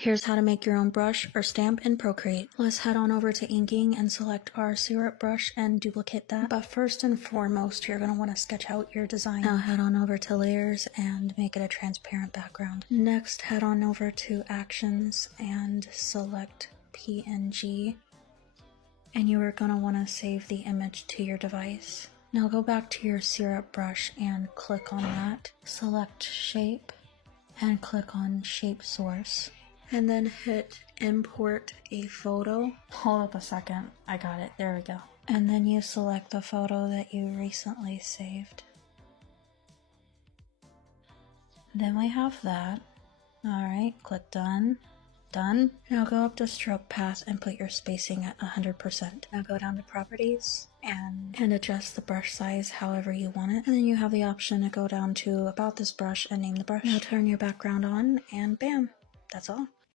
Here's how to make your own brush or stamp in Procreate. Let's head on over to inking and select our syrup brush and duplicate that. But first and foremost, you're going to want to sketch out your design. Now head on over to layers and make it a transparent background. Next, head on over to actions and select PNG. And you are going to want to save the image to your device. Now go back to your syrup brush and click on that. Select shape and click on shape source. And then hit import a photo. Hold up a second. I got it. There we go. And then you select the photo that you recently saved. Then we have that. Alright, click done. Done. Now go up to stroke path and put your spacing at 100%. Now go down to properties and adjust the brush size however you want it. And then you have the option to go down to about this brush and name the brush. Now turn your background on and bam, that's all.